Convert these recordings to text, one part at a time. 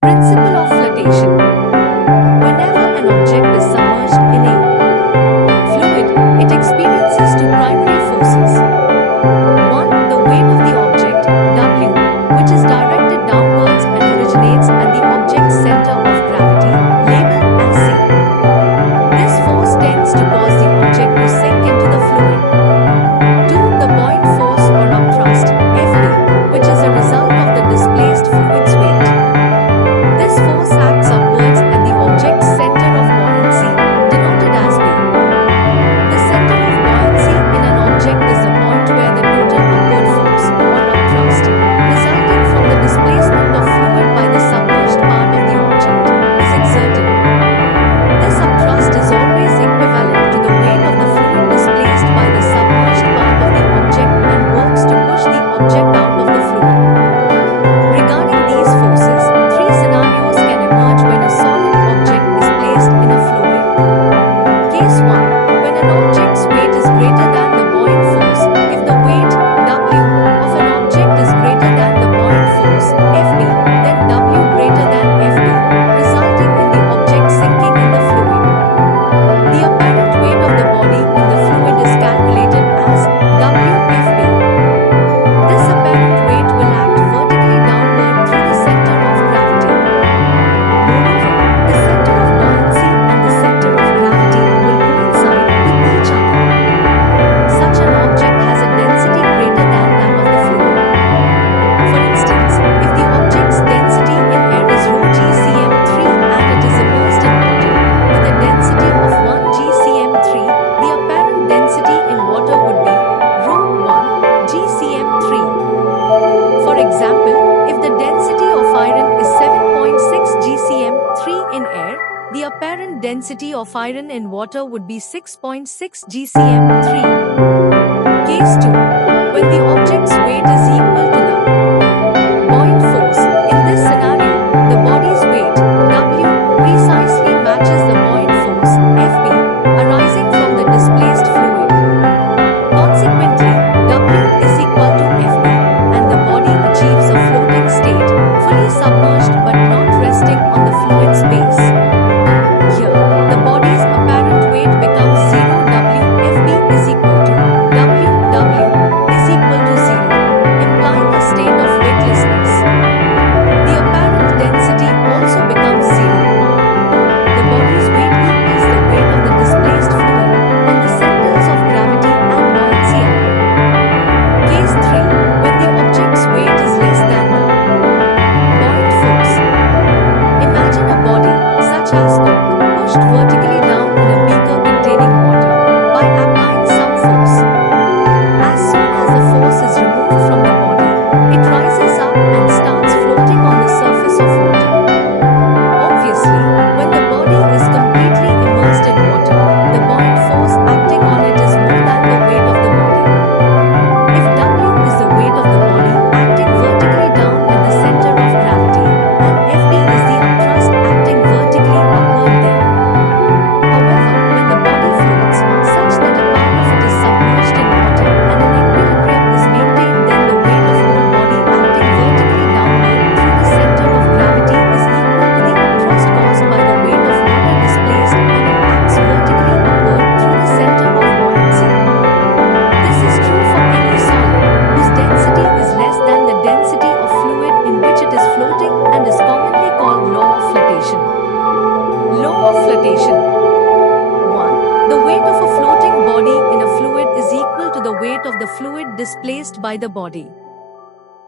Principle of flotation. Whenever an object is submerged in a fluid, it experiences two primary forces. One, the weight of the object, W, which is directed downwards and originates at the object's center of gravity, labeled as C. This force tends to cause the object to sink into the fluid. Two, the buoyant force or upthrust, Fb, which is a result of the displaced fluid's weight. This force acts upwards at the object's center of buoyancy, denoted as B. The center of buoyancy in an object is the point where the total upward force, or upthrust, resulting from the displacement of fluid by the submerged part of the object, is exerted. This upthrust is always equivalent to the weight of the fluid displaced by the submerged part of the object and works to push the object out of the fluid. Regarding these forces, three scenarios can emerge when a solid object is placed in a fluid. Case 1. When an object's weight is greater than the buoyant force, if the weight, W, of an object is greater than the buoyant force, Fb, then W greater than Fb, resulting in the object sinking in the fluid. The apparent weight of the body in the fluid is calculated as WFb. This apparent weight will act vertically downward through the center of gravity. Moreover, the center of buoyancy and the center of gravity will coincide with each other. Such an object has a density greater than that of the fluid. For instance, if the object's density in air is ρgcm3 and it is immersed in water, with a density of 1 gcm3, the apparent density in water would be ρ1 gcm3. For example, if the density of iron is 7.6 gcm3 in air, the apparent density of iron in water would be 6.6 gcm3. Case 2. When the object's weight is equal to the buoyant force, in this scenario, the body's weight, W, precisely matches the buoyant force, Fb, arising from the displaced fluid. Consequently, W is equal to Fb, and the body achieves a floating state, fully submerged but not resting on the fluid space. Here, the body's apparent weight becomes 0. WFb is equal to WW is equal to 0, implying a state of weightlessness. The apparent density also becomes 0. The body's weight equals the weight of the displaced fluid, and the centers of gravity and buoyancy are. Case 3. When the object's weight is less than the buoyant force. Imagine a body, such as Coke, pushed vertically down in a beaker containing water by applying some force. As soon as the force is removed from the body, it rises up and starts floating on the surface of water. Obviously, when the body is completely immersed in water, the buoyant force acting on it is more than the weight of the body. If W is the weight of the body acting vertically down at the center of gravity, and Fb is the upthrust acting vertically upward there. However, when the body floats, such that a part of it is submerged in water and an equilibrium is maintained, then the weight of whole body acting vertically downward through the center of gravity is equal to the upthrust caused by the weight of water displaced, and it acts vertically upward through the center of buoyancy. This is true for any solid, whose density is less than the density of fluid in which it is floating and is commonly called law of flotation. Law of flotation. 1. The weight of a floating body in a fluid is equal to the weight of the fluid displaced by the body.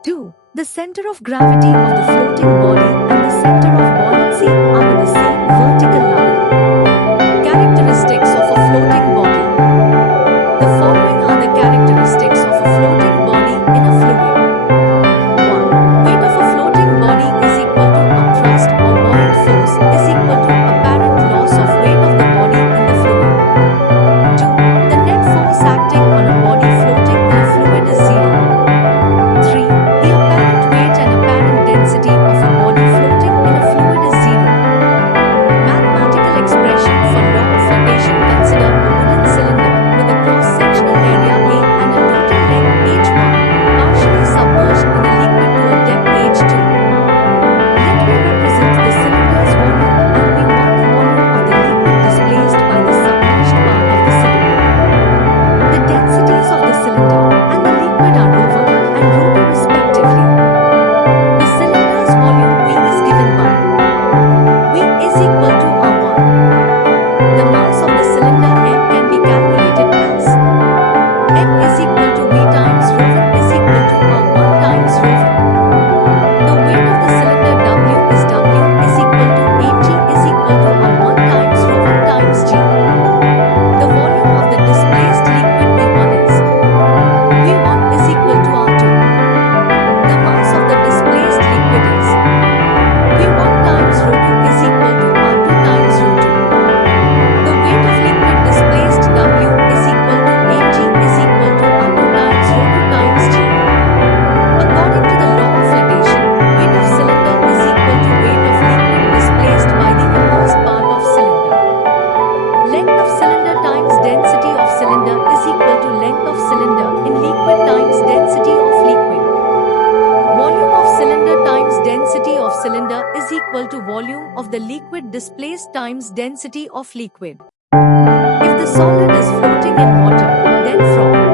2. The center of gravity of the floating body and the center of buoyancy are in the same vertical line. Characteristics of a floating body. The following are the characteristics of a floating body in a fluid. 1. Weight of a floating body is equal to upthrust or buoyant force is equal to apparent loss of weight of the body in the fluid. 2. The net force acting on a body floating in a fluid is 0. 3. The apparent weight and apparent density of a body equal to volume of the liquid displaced times density of liquid. If the solid is floating in water, then from